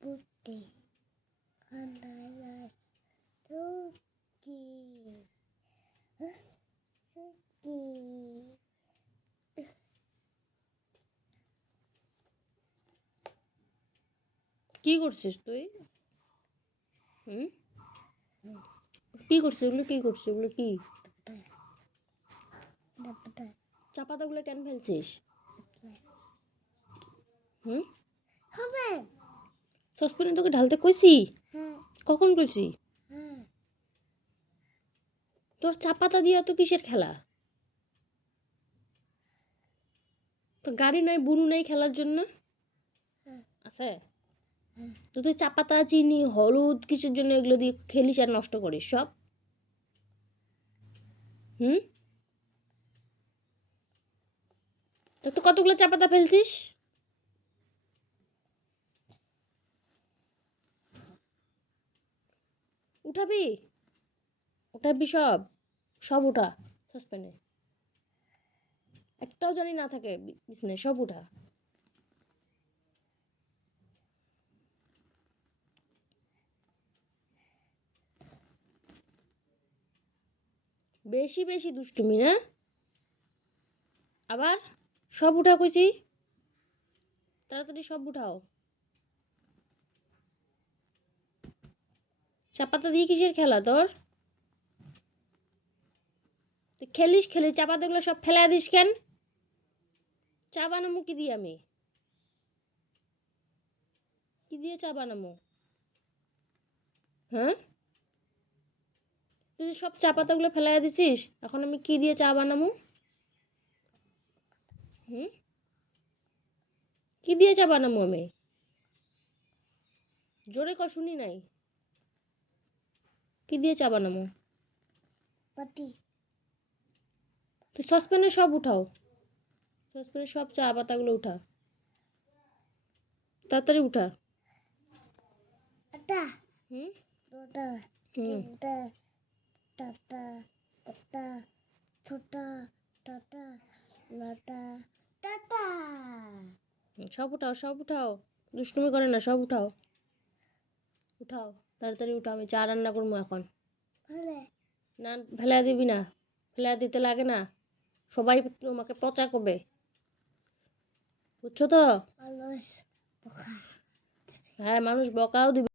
Putih, panas, suki, suki. কি করছিস তুই? কি করছিস ওগুলো? কি করছিস ওগুলো? কি চা পাতাগুলো কেন ফেলছিস? হবে সসপ্যানে তোকে ঢালতে কইছি? হ্যাঁ কখন কইছি? হ্যাঁ তোর চা পাতা দিয়ে তো কিসের খেলা? তোর গাড়ি নাই, বুনু নাই খেলার জন্য? আছে তো তুই চা পাতা, চিনি, হলুদ কিসের জন্য এগুলো দিয়ে খেলিস আর নষ্ট করিস সব? তো কতগুলো চা পাতা ফেলছিস? উঠাবি? উঠাবি সব? সব উঠা সসপ্যানে, একটাও জানি না থাকে বিছনায়, সব উঠা। বেশি বেশি দুষ্টুমি না? আবার সব উঠা কইছি, তাড়াতাড়ি সব উঠাও। চা পাতা দিয়ে কিসের খেলা তোর? তুই খেলিস চা পাতাগুলো সব ফেলা দিস কেন? চা বানামু কি দিয়ে আমি? কি দিয়ে চা বানামু? হ্যাঁ, তুই সব চা পাতাগুলো ফেলাই দিছিস, এখন আমি কি দিয়ে চা বানামু? কি দিয়ে চা বানামু আমি? জোরে কর, শুনি নাই। কি দিয়ে চা বানামু? পাটি তুই সসপ্যানে সব উঠাও, সসপ্যানে সব চা পাতাগুলো উঠা, তাড়াতাড়ি উঠা। আটা দুটা তিনটা চারটা পাঁচটা ছটা সাতটা নটা টাটা। সব উঠাও, সব উঠাও, দুষ্টুমি করে না, সব উঠাও, উঠাও তাড়াতাড়ি উঠাও, আমি চা রান্না করবো এখন। না ফেলা দিবি না, ফেলা দিতে লাগে না, সবাই তোমাকে পচা করবে, বুঝছো তো? হ্যাঁ, মানুষ বকাও দিবে।